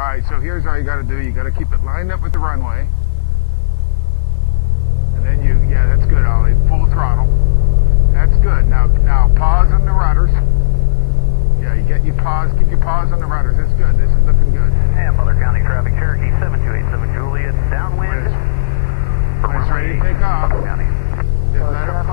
All right, so here's all you got to do. You got to keep it lined up with the runway. And then yeah, that's good, Ollie. Full throttle. That's good. Now pause on the rudders. Yeah, you pause, keep your pause on the rudders. That's good. This is looking good. And Butler County traffic, Cherokee 7287 Juliet, downwind. When it's ready to take off, just let it